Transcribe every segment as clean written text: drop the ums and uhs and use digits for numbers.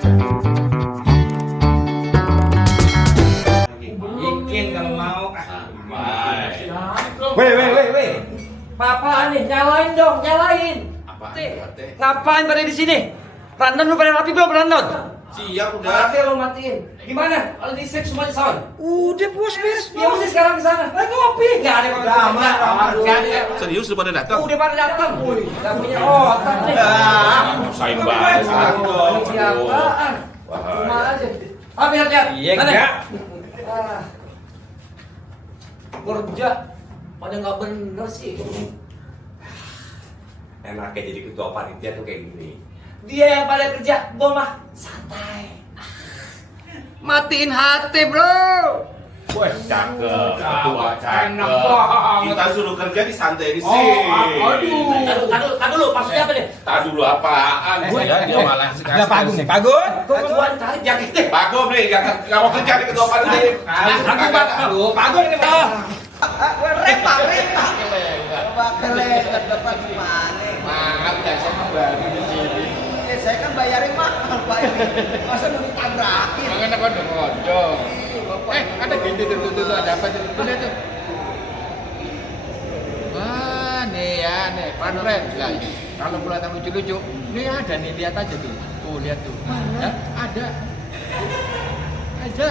Bikin kalau mau. Weh. Apaan nih? Nyalain dong, nyalain. Ngapain pada di sini? Rundown lu pada rapi belum rundown? Siap udah. Mati lo matiin. Gimana? Kalau di set semuanya sound? Udah bos, beres. Ya udah sekarang ke sana. Ngopi. Enggak ada orang. Enggak ada. Serius lu pada datang? Udah pada datang. Enggak punya otak nih. Saing banget. Siapaan? Cuma aja. Lihat. Iya enggak. Kerja pada nggak bener sih. Enaknya jadi ketua panitia tuh kayak gini. Dia yang pada kerja, gua mah santai. Matiin hati bro. Wah, cakep. Ketua cakep. Enak banget. Kita suruh kerja di santai di sini. Aduh dulu, maksudnya apa deh? Tak dulu apaan? Dia malah Ada Pagung nih, Pagung. Ketuaan cari jaketnya. Pagung nih, nggak mau kerja di ketua panitia. Aduh, Pagung ini bro. Repa. Kelewat dapat gimana? Maaf ya, saya kembali di sini. Saya kan bayarin mahal Pak ini. Masa mau ditabrakin? Makanya kan udah ngocok. Ada gitu tuh ada apa tuh? Tuh lihat tuh. Wah, nih ya, nih panren lah. Kalau buatan lucu-lucu, nih ada nih, lihat aja tuh. Tuh lihat tuh. Ya, ada. Ayo.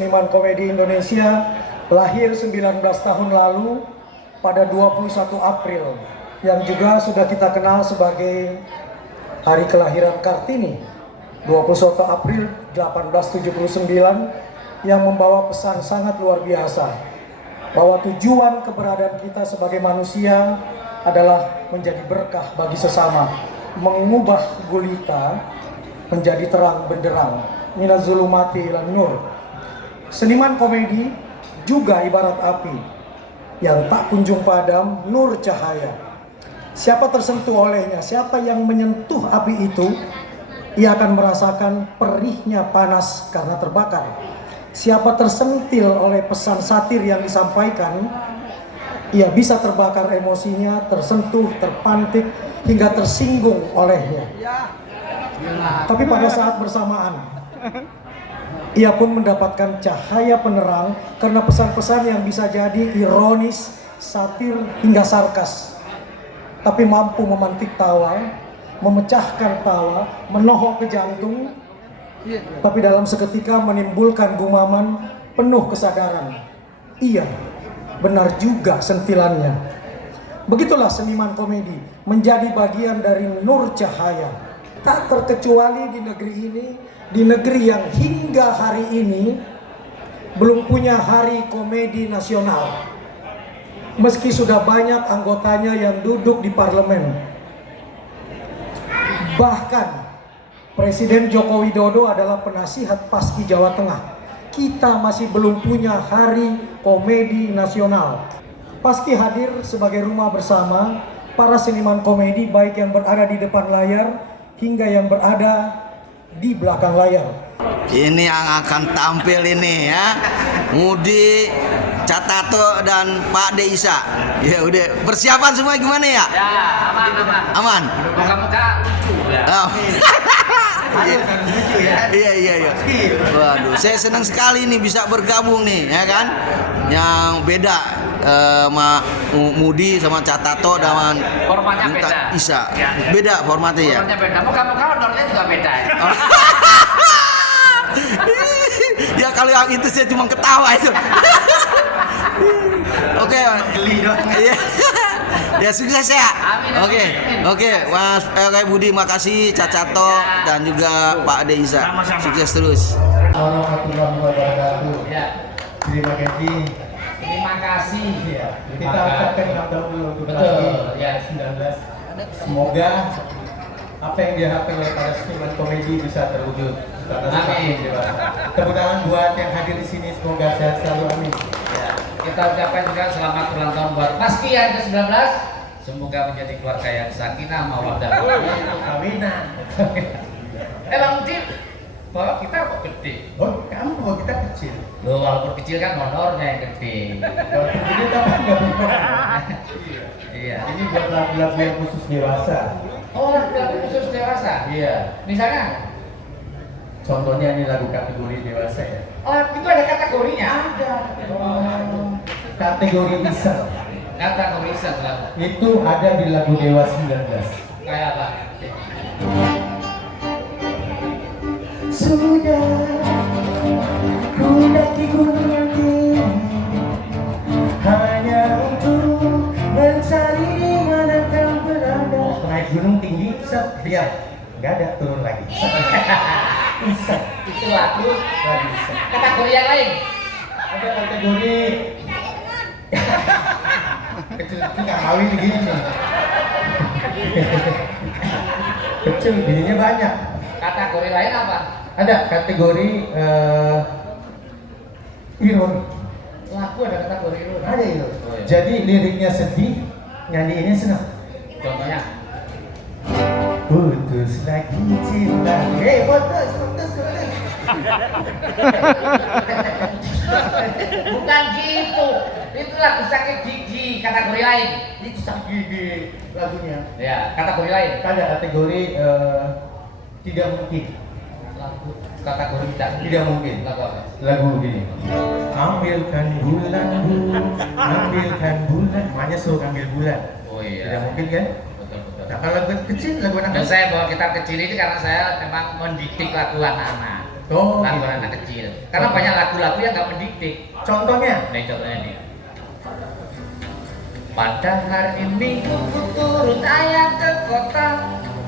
Seniman komedi Indonesia lahir 19 tahun lalu pada 21 April yang juga sudah kita kenal sebagai hari kelahiran Kartini 21 April 1879 yang membawa pesan sangat luar biasa bahwa tujuan keberadaan kita sebagai manusia adalah menjadi berkah bagi sesama, mengubah gulita menjadi terang benderang, minaz zulumati ilan nur. Seniman komedi juga ibarat api yang tak kunjung padam, nur cahaya. Siapa tersentuh olehnya, siapa yang menyentuh api itu, ia akan merasakan perihnya panas karena terbakar. Siapa tersentil oleh pesan satir yang disampaikan, ia bisa terbakar emosinya, tersentuh, terpantik, hingga tersinggung olehnya. Tapi pada saat bersamaan, ia pun mendapatkan cahaya penerang karena pesan-pesan yang bisa jadi ironis, satir, hingga sarkas. Tapi mampu memantik tawa, memecahkan tawa, menohok ke jantung, tapi dalam seketika menimbulkan gumaman penuh kesadaran. Iya, benar juga sentilannya. Begitulah seniman komedi menjadi bagian dari nur cahaya. Tak terkecuali di negeri ini, di negeri yang hingga hari ini belum punya hari komedi nasional. Meski sudah banyak anggotanya yang duduk di parlemen. Bahkan Presiden Joko Widodo adalah penasihat Paski Jawa Tengah. Kita masih belum punya hari komedi nasional. Paski hadir sebagai rumah bersama para seniman komedi baik yang berada di depan layar hingga yang berada di belakang layar. Ini yang akan tampil ini ya, Mudi, Catato dan Pak Deisa. Ya udah, persiapan semua gimana ya? Ya, aman. Muka-muka lucu ya. Oh. Iya. Waduh, saya senang sekali nih bisa bergabung nih, ya kan? Yang beda sama Mudi sama Catato dan Formatnya beda. Isa. Ya. Beda formatnya ya. Formatnya beda. Muka-muka honornya juga beda ya. Ya kalau yang itu saya cuma ketawa itu. Oke. Iya. Ya sukses ya. Oke, Mas Budi, makasih, Cacato dan juga Pak Deisa. Sukses terus. Warahmatullahi wabarakatuh. Ya. Terima kasih. Terima kasih. Ya, kita ucapkan selamat dahulu untuk Betul. ya 19. Semoga apa yang diharapkan oleh para seniman komedi bisa terwujud. Amin. Tepuk tangan buat yang hadir di sini, semoga sehat selalu, amin. Ya, kita ucapkan juga selamat ulang tahun buat Paski yang ke-19. Semoga menjadi keluarga yang sakinah mawaddah. Amin. Bang Udin, bawa kita kok gede? Oh, kamu mau kita kecil. Loh, walaupun kecil kan honornya yang gede. Kalau begini tapi nggak bisa. Iya. Ini buat lagu-lagu yang khusus dewasa. Oh, lagu khusus dewasa. Iya. Misalnya, Contohnya ini lagu kategori dewasa ya. oh itu ada kategorinya. Ada. Kategori iseng. Kategori iseng lagu. Itu ada di lagu Dewa 19. Kayak apa? Sudah ku mendaki gunung yang tinggi hanya untuk mencari di mana kau berada. Naik gunung tinggi, set, dia nggak ada, turun lagi. Set. Itu lagu. Lagi set. Kategori yang lain. Ada kategori kecil nggak kawin begini nih. Kecil bininya banyak. Kategori lain apa? Ada kategori ironi. Lagu ada kategori itu. Ada itu. Oh, iya. Jadi liriknya sedih, nyanyiinnya senang. Contohnya. Putus lagi cinta. Putus. Bukan gitu. Itu lagu sakit gigi, kategori lain. Itu sakit gigi lagunya. Ya, kategori lain. Ada kategori tidak mungkin. Lagu kategori Tidak mungkin. Lagu apa? Lagu begini. Ambilkan bulanku, ambilkan bulan. Makanya suruh ambil bulan. Oh iya. Tidak mungkin kan? Betul. Nah kalau lagu kecil, lagu anak Dan kecil. saya bawa kitab kecil ini karena saya memang mendidik lagu anak-anak. Oh, Lagu gitu. anak kecil. Karena banyak lagu-lagu yang nggak mendidik. Contohnya? Nih contohnya nih. Pada hari Minggu ku turun ayah ke kota,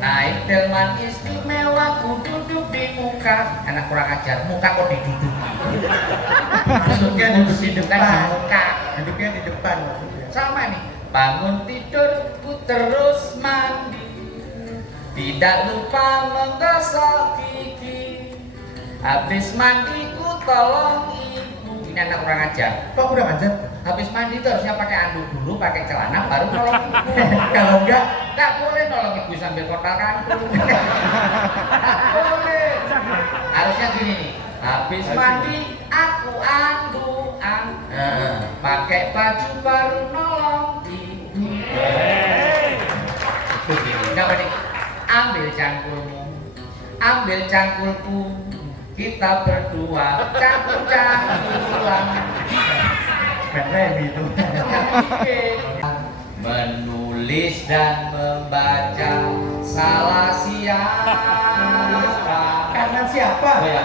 naik delman istimewa ku duduk di muka. Anak kurang ajar, muka kok diduduk. Maksudnya duduk di Dudukkan depan. di muka. Duduknya di depan maksudnya. Sama nih. Bangun tidur ku terus mandi, tidak lupa menggosok gigi. Habis mandi ku tolong ibu. Ini anak kurang ajar. Kok udah ngajar? Habis mandi itu harusnya pakai anduk dulu, pakai celana, baru nolong ibu. Kalau enggak, Nggak boleh nolong ibu sambil kotak kandung. Nggak boleh. Harusnya gini nih. Habis mandi aku anduan, pakai baju baru nolong ibu. Kenapa nih? Ambil cangkulmu, ambil cangkulku, kita berdua cangkul-cangkulan. keren itu. Menulis dan membaca salah siapa? Karena siapa? Oh ya.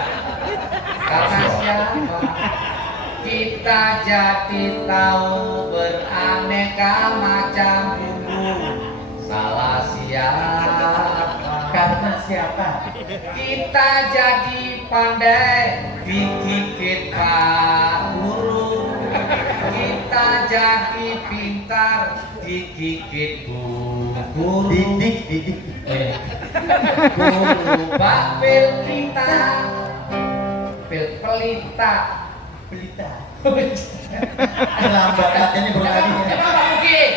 Karena siapa? Kita jadi tahu beraneka macam bumbu. Salah siapa? Karena siapa? Kita jadi pandai digigit Pak Guru. Kita jadi pintar digigit Bu Guru. Didik. Guru Pak Pelita. Pelita. Pelita. Lambat katanya baru tadi. Emang nggak mungkin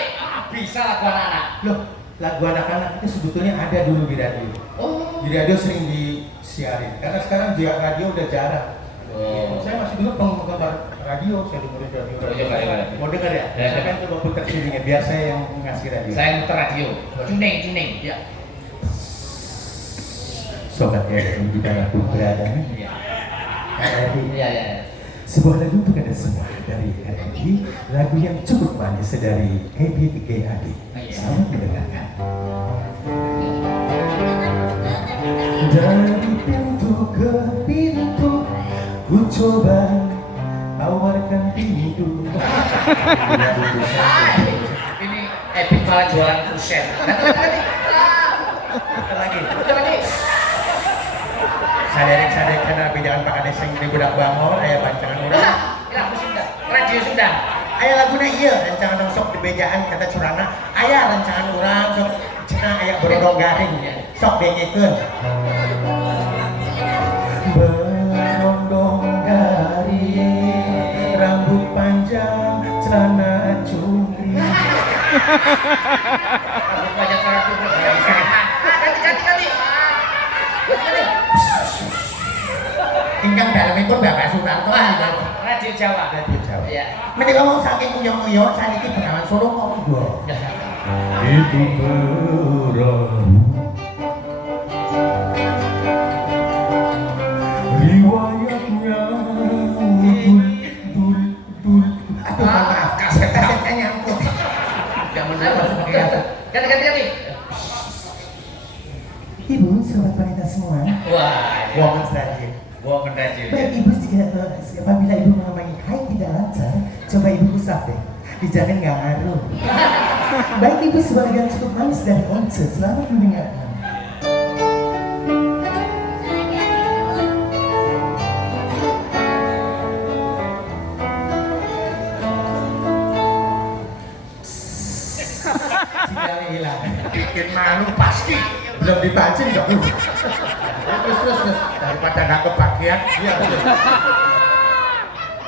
bisa lagu anak-anak. Loh, lagu anak-anak itu sebetulnya ada dulu di radio. Oh. Di radio sering disiarin. Karena sekarang di radio udah jarang. Oh. Saya masih dulu penggemar radio, saya dengerin radio. Oh, iya, iya. Mau denger ya? Ya, Saya ya. kan coba putar CD-nya, biar saya yang ngasih radio. Saya muter radio. Cuning. Ya. Sobat ya, di mana pun berada. Iya. Iya. Sebuah lagu untuk Anda semua dari RRI, lagu yang cukup manis dari Ebit GAD. Selamat mendengarkan. Dari pintu ke pintu, ku coba tawarkan pintu. Ini Epic malah jualan kusen. Lagi. Lagi. Sadek karena jangan Pak Kades yang di budak bangor, aya bancangan urang. Lagu Sunda. Radio Sunda. Aya laguna ieu rancangan dong sok di bejaan kata curana. Aya rancangan urang sok cenah aya berodong garing. Sok dengekeun. Berondong garing, rambut panjang, celana cungkring. Rambut panjang cara tubuh. Ganti. Ingkang dalam itu Bapak Sunarto Radio Jawa. Radio Jawa. Iya. Mending ngomong saking uyong-uyong saniki Bengawan Solo ngomong dua. Itu berat. Aduh, maaf. Kasetnya nyangkut. Jangan dulu. Ganti. Ibu, sobat wanita semua. Wah, Women's Radio. Woman Radio. Baik ibu, jika apabila ibu mengalami haid tidak lancar, coba ibu usap deh. Dijamin nggak ngaruh. Baik ibu sebagai yang cukup manis dari Once, selamat mendengarkan. Sinyalnya hilang. Bikin malu pasti. Belum dipancing nggak bu? Terus daripada nggak kebagian. Iya betul.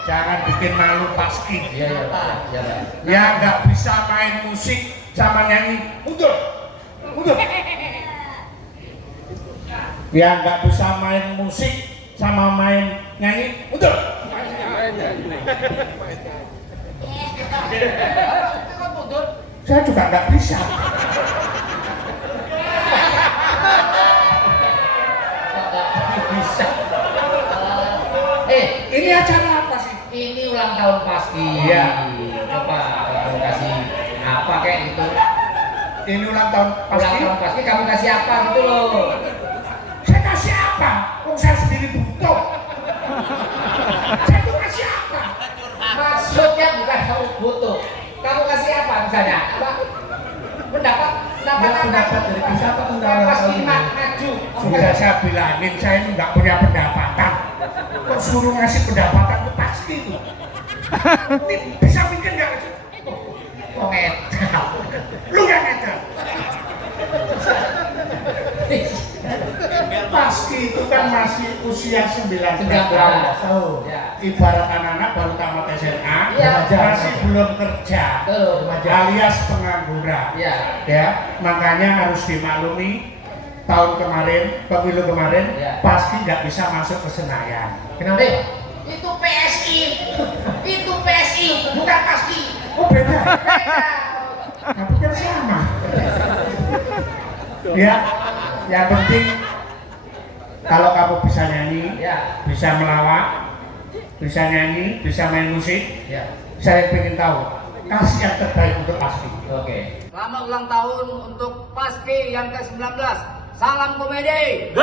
Jangan bikin malu pasti. Iya, Pak. Iya, Pak. Ya nggak bisa main musik sama nyanyi, mundur. Ya nggak bisa main musik sama main nyanyi, mundur. Saya juga nggak bisa. Bisa. Ini acara apa sih? Ini ulang tahun pasti. Iya. Coba kamu kasih apa kayak gitu? Ini ulang tahun Ulang pasti. tahun pasti kamu kasih apa gitu loh? Saya kasih apa? Kok saya sendiri butuh? Saya tuh kasih apa? Maksudnya bukan kamu butuh. Kamu kasih apa misalnya? Apa? Pendapat Pendapat dari siapa tentang pasti ini? maju. Sudah saya bilangin saya ini nggak punya pendapatan. Kok suruh ngasih pendapatan itu pasti itu. Ini bisa mikir nggak? Oh, ngedap. Lu yang ngedap. Pasti itu kan masih usia 19 tahun. Tahu. Ya. Ibarat anak-anak baru tamat SMA, Iya. masih belum kerja, Betul. alias pengangguran. Ya. Ya, makanya harus dimaklumi tahun kemarin, pemilu kemarin, Ya. pasti nggak bisa masuk ke Senayan. Kenapa? Itu PSI. Itu PSI, bukan pasti. Oh beda, Beda. tapi kan sama. Ya, yang penting kalau kamu bisa nyanyi, Ya. bisa melawak, bisa nyanyi, bisa main musik, Ya. saya ingin tahu kasih yang terbaik untuk pasti. Oke. Selamat ulang tahun untuk Pasti yang ke-19. Salam komedi.